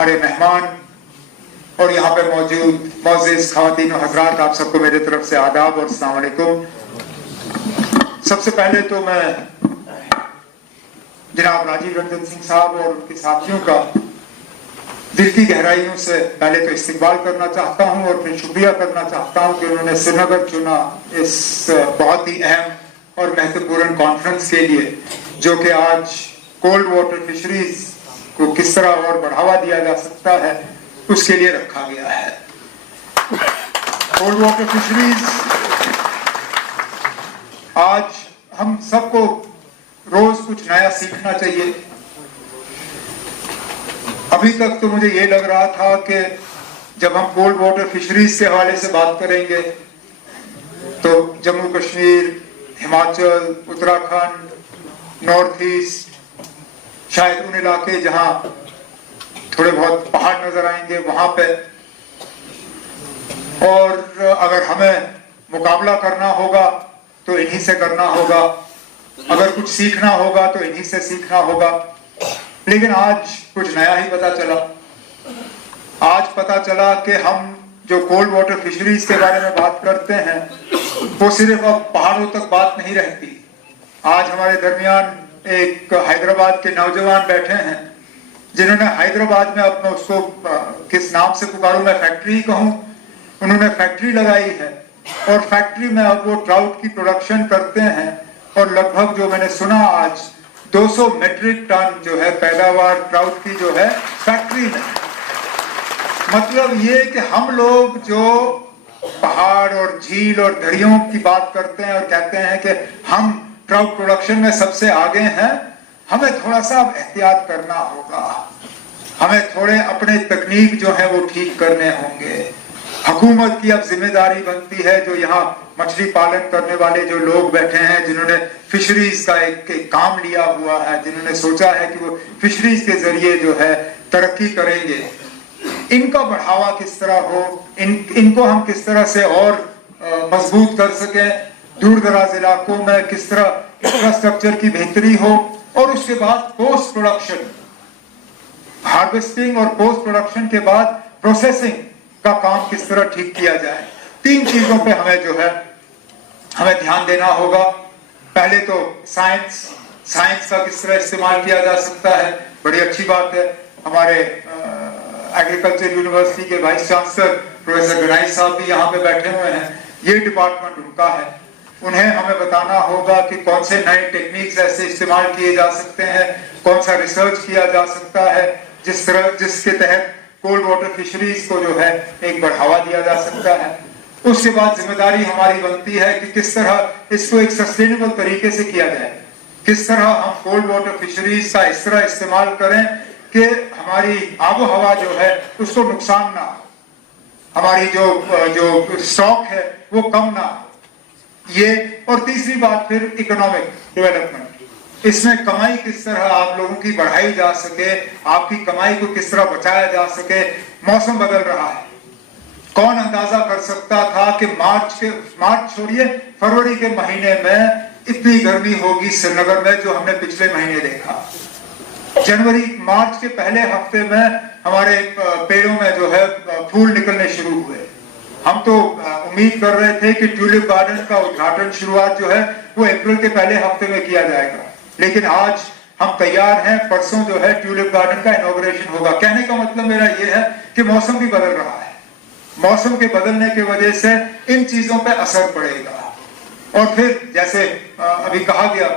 हमारे मेहमान और यहाँ पे मौजूद मोअज़्ज़िज़ ख़वातीन और हज़रात, आप सबको मेरे तरफ से आदाब और अस्सलाम वालेकुम। सबसे पहले तो मैं जनाब राजीव रंजन सिंह साहब और उनके साथियों का दिल की गहराइयों से पहले तो इस्तकबाल करना चाहता हूँ और फिर शुक्रिया करना चाहता हूँ कि उन्होंने श्रीनगर चुना इस बहुत ही अहम और महत्वपूर्ण कॉन्फ्रेंस के लिए, जो कि आज कोल्ड वाटर फिशरीज को किस तरह और बढ़ावा दिया जा सकता है उसके लिए रखा गया है। कोल्ड वाटर फिशरीज आज हम सबको रोज कुछ नया सीखना चाहिए। अभी तक तो मुझे ये लग रहा था कि जब हम कोल्ड वाटर फिशरीज के हवाले से बात करेंगे तो जम्मू कश्मीर, हिमाचल, उत्तराखंड, नॉर्थ ईस्ट, शायद उन इलाके जहां थोड़े बहुत पहाड़ नजर आएंगे वहां पे, और अगर हमें मुकाबला करना होगा तो इन्हीं से करना होगा, अगर कुछ सीखना होगा तो इन्हीं से सीखना होगा। लेकिन आज कुछ नया ही पता चला। आज पता चला कि हम जो कोल्ड वाटर फिशरीज के बारे में बात करते हैं वो सिर्फ अब पहाड़ों तक बात नहीं रहती। आज हमारे दरमियान एक हैदराबाद के नौजवान बैठे हैं जिन्होंने हैदराबाद में, अब मैं उसको किस नाम से पुकारूं, मैं फैक्ट्री कहूं, उन्होंने फैक्ट्री लगाई है और फैक्ट्री में अब वो ट्राउट की प्रोडक्शन करते हैं और लगभग जो मैंने सुना आज 200 मेट्रिक टन जो है पैदावार ट्राउट की जो है फैक्ट्री में। मतलब ये कि हम लोग जो पहाड़ और झील और दरियों की बात करते हैं और कहते हैं कि हम ट्राउट प्रोडक्शन में सबसे आगे हैं, हमें थोड़ा सा अब एहतियात करना होगा। हमें थोड़े अपने तकनीक जो है वो ठीक करने होंगे। हुकूमत की अब जिम्मेदारी बनती है, जो यहाँ मछली पालन करने वाले जो लोग बैठे हैं, जिन्होंने फिशरीज का एक काम लिया हुआ है, जिन्होंने सोचा है कि वो फिशरीज के जरिए जो है तरक्की करेंगे, इनका बढ़ावा किस तरह हो, इनको हम किस तरह से और मजबूत कर सकें, दूर दराज इलाकों में किस तरह इंफ्रास्ट्रक्चर की बेहतरी हो, और उसके बाद पोस्ट प्रोडक्शन, हार्वेस्टिंग और पोस्ट प्रोडक्शन के बाद प्रोसेसिंग का काम किस तरह ठीक किया जाए। 3 चीजों पे हमें जो है हमें ध्यान देना होगा। पहले तो साइंस का किस तरह इस्तेमाल किया जा सकता है। बड़ी अच्छी बात है, हमारे एग्रीकल्चर यूनिवर्सिटी के वाइस चांसलर प्रोफेसर गनाई साहब भी यहाँ पे बैठे हुए हैं। ये डिपार्टमेंट उनका है, उन्हें हमें बताना होगा कि कौन से नए टेक्निक्स ऐसे इस्तेमाल किए जा सकते हैं, कौन सा रिसर्च किया जा सकता है जिसके तहत कोल्ड वाटर फिशरीज को जो है एक बढ़ावा दिया जा सकता है। उसके बाद जिम्मेदारी हमारी बनती है कि किस तरह इसको एक सस्टेनेबल तरीके से किया जाए, किस तरह हम कोल्ड वाटर फिशरीज का इस तरह इस्तेमाल करें कि हमारी आबो हवा जो है उसको नुकसान ना हो, हमारी जो स्टॉक है वो कम ना हो। ये, और तीसरी बात फिर इकोनॉमिक डेवलपमेंट, इसमें कमाई किस तरह आप लोगों की बढ़ाई जा सके, आपकी कमाई को किस तरह बचाया जा सके। मौसम बदल रहा है, कौन अंदाजा कर सकता था कि मार्च छोड़िए फरवरी के महीने में इतनी गर्मी होगी श्रीनगर में जो हमने पिछले महीने देखा। मार्च के पहले हफ्ते में हमारे पेड़ों में जो है फूल निकलने शुरू हुए। हम तो उम्मीद कर रहे थे कि ट्यूलिप गार्डन का उद्घाटन शुरुआत जो है वो अप्रैल के पहले हफ्ते में किया जाएगा, लेकिन आज हम तैयार हैं, परसों जो है ट्यूलिप गार्डन का इनॉग्रेशन होगा। कहने का मतलब मेरा ये है कि मौसम भी बदल रहा है, मौसम के बदलने की वजह से इन चीजों पे असर पड़ेगा। और फिर जैसे अभी कहा गया,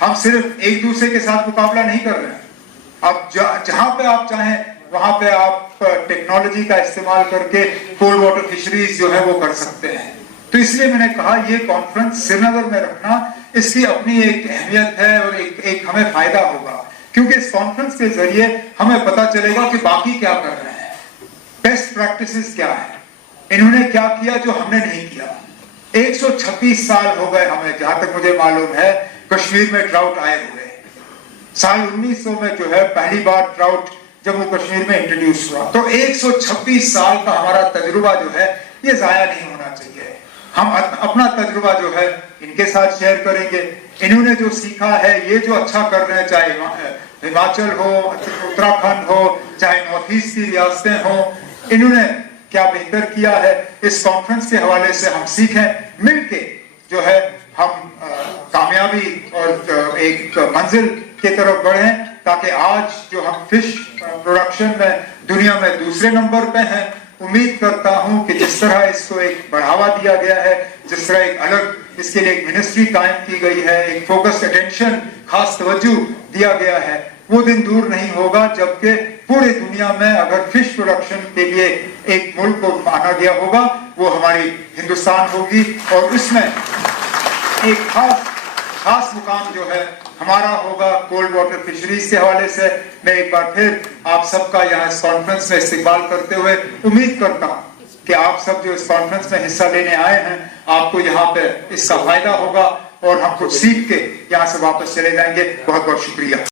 हम सिर्फ एक दूसरे के साथ मुकाबला नहीं कर रहे हैं। अब जहां पे आप चाहें वहां पे आप टेक्नोलॉजी का इस्तेमाल करके कोल्ड वाटर फिशरीज जो है वो कर सकते हैं। तो इसलिए मैंने कहा ये कॉन्फ्रेंस श्रीनगर में रखना, इसकी अपनी एक अहमियत है और एक हमें फायदा होगा, क्योंकि इस कॉन्फ्रेंस के जरिए हमें पता चलेगा कि बाकी क्या कर रहे हैं, बेस्ट प्रैक्टिसेस क्या है, इन्होंने क्या किया जो हमने नहीं किया। 126 साल हो गए हमें, जहां तक मुझे मालूम है, कश्मीर में ट्राउट आए हुए। साल 1900 में जो है पहली बार ट्राउट जम्मू कश्मीर में इंट्रोड्यूस हुआ। तो 126 साल का हमारा तजुर्बा जो है ये जाया नहीं होना चाहिए। हम अपना तजुर्बा जो है इनके साथ शेयर करेंगे, इन्होंने जो सीखा है, ये जो अच्छा कर रहे हैं, चाहे हिमाचल हो, उत्तराखंड हो, चाहे नॉर्थ ईस्ट की रियासतें हो, इन्होंने क्या बेहतर किया है, इस कॉन्फ्रेंस के हवाले से हम सीखें, मिलके जो है हम कामयाबी और एक मंजिल की तरफ बढ़ें, ताकि आज जो हम फिश प्रोडक्शन में दुनिया में दूसरे नंबर पे हैं, उम्मीद करता हूं कि जिस तरह इसको एक बढ़ावा दिया गया है, जिस तरह एक अलग इसके लिए एक मिनिस्ट्री कायम की गई है, एक फोकस्ड अटेंशन, खास तवज्जो दिया गया है, वो दिन दूर नहीं होगा जबकि पूरे दुनिया में अगर फिश प्रोडक्शन के लिए एक मुल्क को माना गया होगा, वो हमारी हिंदुस्तान होगी और उसमें एक खास मुकाम जो है हमारा होगा। कोल्ड वाटर फिशरीज के हवाले से मैं एक बार फिर आप सबका यहाँ इस कॉन्फ्रेंस में इस्तेमाल करते हुए उम्मीद करता हूँ कि आप सब जो इस कॉन्फ्रेंस में हिस्सा लेने आए हैं, आपको यहाँ पे इसका फायदा होगा और हम कुछ सीख के यहाँ से वापस चले जाएंगे। बहुत बहुत शुक्रिया।